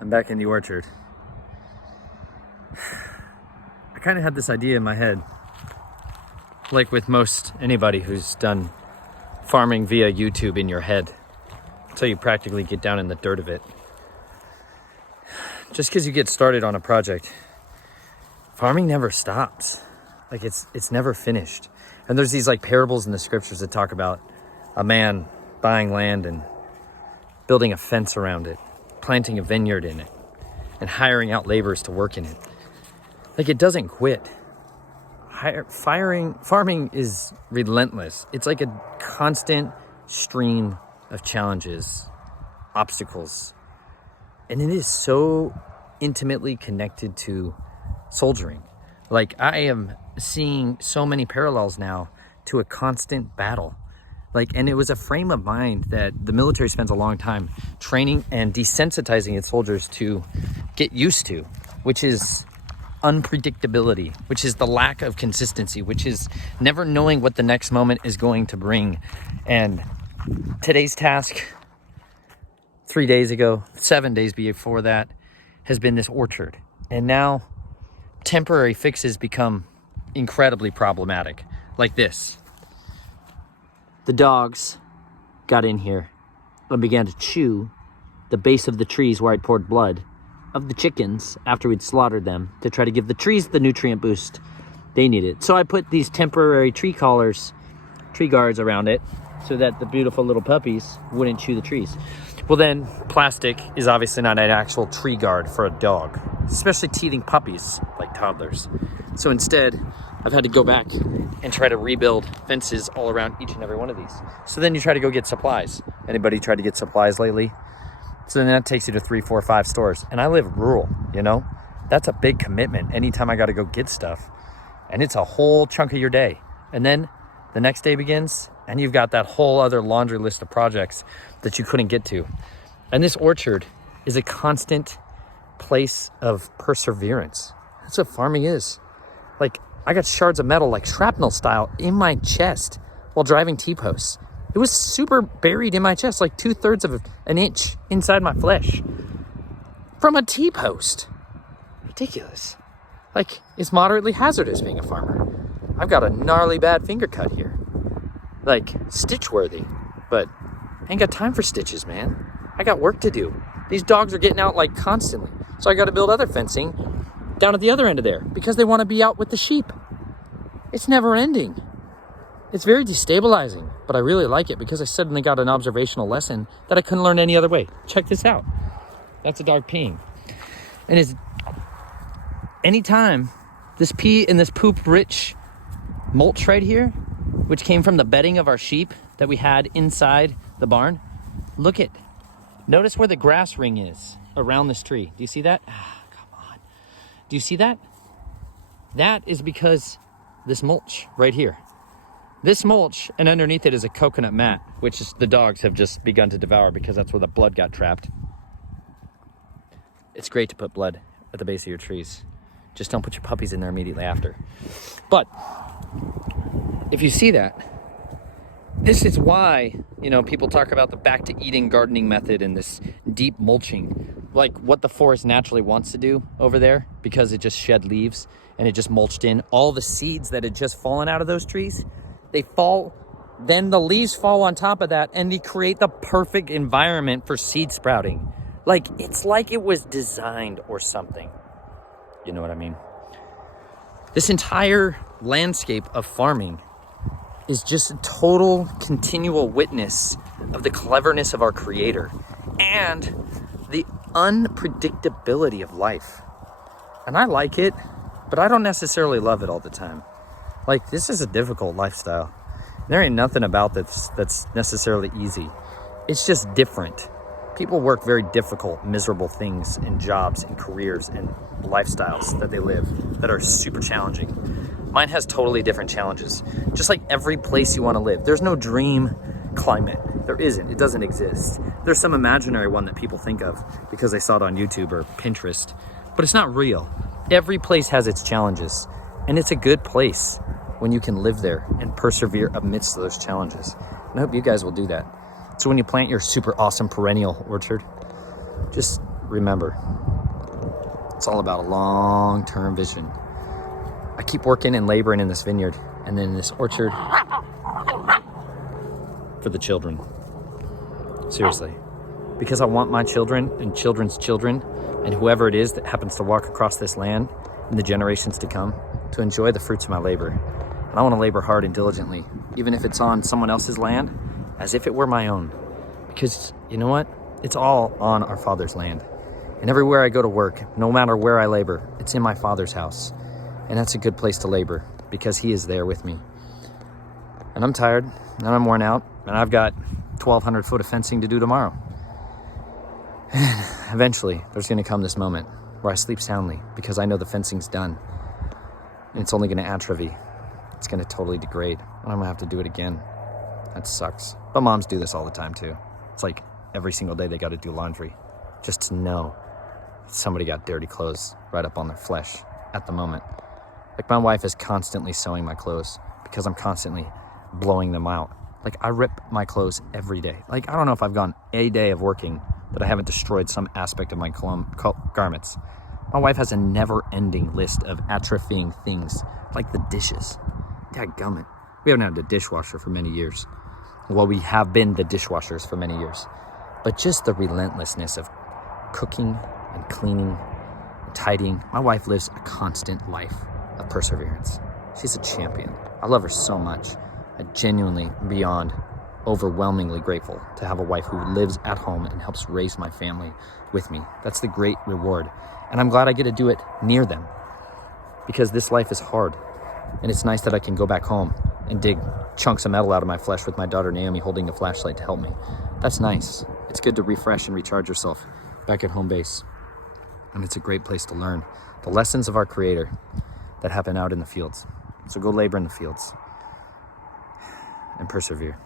I'm back in the orchard. I kind of had this idea in my head, like with most anybody who's done farming via YouTube in your head, until you practically get down in the dirt of it. Just because you get started on a project, farming never stops. Like it's never finished. And there's these like parables in the scriptures that talk about a man buying land and building a fence around it, planting a vineyard in it, and hiring out laborers to work in it. Like it doesn't quit. Farming is relentless. It's like a constant stream of challenges, obstacles. And it is so intimately connected to soldiering. Like I am seeing so many parallels now to a constant battle. And it was a frame of mind that the military spends a long time training and desensitizing its soldiers to get used to, which is unpredictability, which is the lack of consistency, which is never knowing what the next moment is going to bring. And today's task, 3 days ago, 7 days before that, has been this orchard. And now temporary fixes become incredibly problematic, like this. The dogs got in here and began to chew the base of the trees where I'd poured blood of the chickens after we'd slaughtered them to try to give the trees the nutrient boost they needed. So I put these temporary tree guards around it so that the beautiful little puppies wouldn't chew the trees. Well then, plastic is obviously not an actual tree guard for a dog, especially teething puppies like toddlers. So instead, I've had to go back and try to rebuild fences all around each and every one of these. So then you try to go get supplies. Anybody tried to get supplies lately? So then that takes you to 3, 4, 5 stores. And I live rural, That's a big commitment anytime I got to go get stuff. And it's a whole chunk of your day. And then the next day begins and you've got that whole other laundry list of projects that you couldn't get to. And this orchard is a constant place of perseverance. That's what farming is. I got shards of metal, like shrapnel style, in my chest while driving T-posts. It was super buried in my chest, like 2/3 of an inch inside my flesh from a T-post. Ridiculous. It's moderately hazardous being a farmer. I've got a gnarly bad finger cut here. Stitch worthy, but I ain't got time for stitches, man. I got work to do. These dogs are getting out constantly. So I got to build other fencing down at the other end of there because they want to be out with the sheep. It's never ending. It's very destabilizing, but I really like it because I suddenly got an observational lesson that I couldn't learn any other way. Check this out. That's a dog peeing. And anytime this pee and this poop rich mulch right here, which came from the bedding of our sheep that we had inside the barn, notice where the grass ring is around this tree. Do you see that? Do you see that? That is because this mulch right here. This mulch, and underneath it is a coconut mat, which the dogs have just begun to devour because that's where the blood got trapped. It's great to put blood at the base of your trees. Just don't put your puppies in there immediately after. But if you see that, this is why, people talk about the back to Eden gardening method and this deep mulching. What the forest naturally wants to do over there, because it just shed leaves and it just mulched in all the seeds that had just fallen out of those trees. They fall, then the leaves fall on top of that and they create the perfect environment for seed sprouting. It's like it was designed or something. You know what I mean? This entire landscape of farming is just a total continual witness of the cleverness of our Creator and the unpredictability of life. And I like it, but I don't necessarily love it all the time. This is a difficult lifestyle. There ain't nothing about this that's necessarily easy. It's just different. People work very difficult, miserable things and jobs and careers and lifestyles that they live that are super challenging. Mine has totally different challenges. Just like every place you want to live. There's no dream climate. There isn't. It doesn't exist. There's some imaginary one that people think of because they saw it on YouTube or Pinterest, but it's not real. Every place has its challenges, and it's a good place when you can live there and persevere amidst those challenges. And I hope you guys will do that. So when you plant your super awesome perennial orchard, just remember, it's all about a long-term vision. I keep working and laboring in this vineyard and then in this orchard for the children. Seriously. Because I want my children and children's children and whoever it is that happens to walk across this land in the generations to come to enjoy the fruits of my labor. And I want to labor hard and diligently, even if it's on someone else's land, as if it were my own. Because you know what? It's all on our Father's land. And everywhere I go to work, no matter where I labor, it's in my Father's house. And that's a good place to labor because He is there with me. And I'm tired and I'm worn out and I've got 1,200 foot of fencing to do tomorrow. Eventually, there's going to come this moment where I sleep soundly because I know the fencing's done. And it's only going to atrophy. It's going to totally degrade. And I'm going to have to do it again. That sucks. But moms do this all the time too. It's like every single day they got to do laundry just to know somebody got dirty clothes right up on their flesh at the moment. Like my wife is constantly sewing my clothes because I'm constantly blowing them out. Like I rip my clothes every day. Like I don't know if I've gone a day of working that I haven't destroyed some aspect of my garments. My wife has a never-ending list of atrophying things, like the dishes. Dadgummit. We haven't had a dishwasher for many years. Well, we have been the dishwashers for many years. But just the relentlessness of cooking and cleaning and tidying. My wife lives a constant life of perseverance. She's a champion. I love her so much. I'm genuinely beyond overwhelmingly grateful to have a wife who lives at home and helps raise my family with me. That's the great reward. And I'm glad I get to do it near them because this life is hard. And it's nice that I can go back home and dig chunks of metal out of my flesh with my daughter Naomi holding a flashlight to help me. That's nice. It's good to refresh and recharge yourself back at home base. And it's a great place to learn the lessons of our Creator that happen out in the fields. So go labor in the fields and persevere.